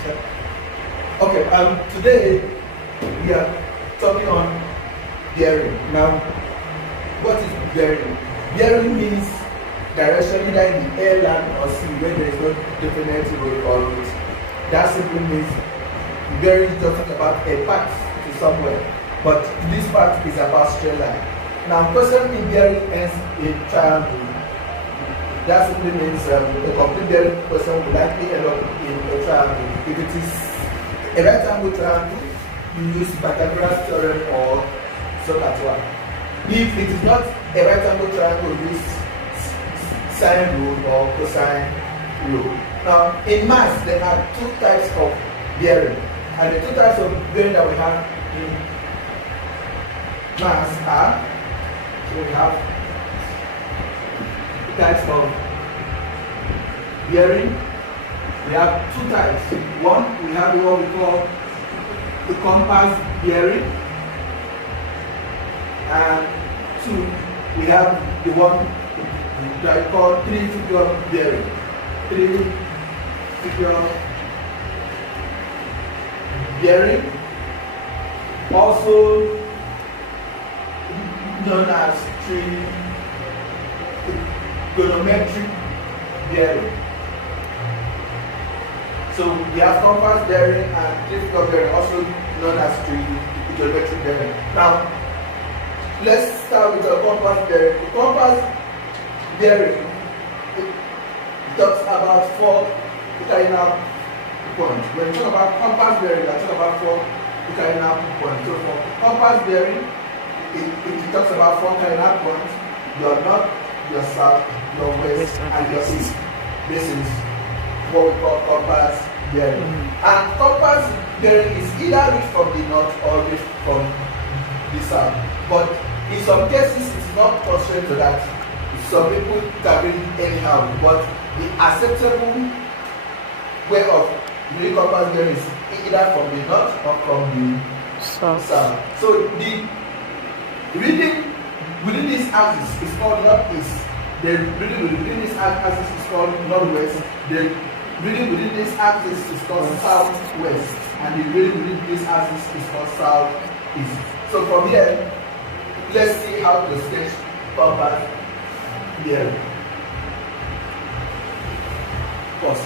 Okay, today we are talking on bearing. Now, what is bearing? Bearing means direction either in the air, land, or sea where there is no definite road or route. That simply means bearing is talking about a path to somewhere, but this path is about straight line. Now, person in bearing ends in triangle. That simply means a complete bearing person will likely end up in a triangle. If it is a right angle triangle, you use Pythagoras theorem or SOHCAHTOA one. If it is not a right angle triangle, use sine rule or cosine rule. Now, in maths, there are two types of bearing, and the two types of bearing that we have in maths are, so we have two types of bearing. We have two types. One, we have what we call the compass bearing, and two, we have the one that we call three-figure bearing. Three-figure bearing, also known as trigonometric bearing. So we have compass bearing and three-figure bearing, also known as trigonometric bearing. Now, let's start with the compass bearing. The compass bearing talks about four cardinal points. When you talk about compass bearing, I talk about four cardinal points. So for compass bearing, it talks about four cardinal points: your north, your south, your west, and your east. This is what we call compass bearing. And compass bearing is either read from the north or read from the south. But in some cases, it's not constrained to that. Some people can read it anyhow. But the acceptable way of reading compass bearing is either from the north or from the south. So the reading within this axis is called northeast. The reading within this axis is called northwest. The reading within this axis is called southwest, and the reading within this axis is called southeast. So from here, let's see how to sketch compass bearing. Pause.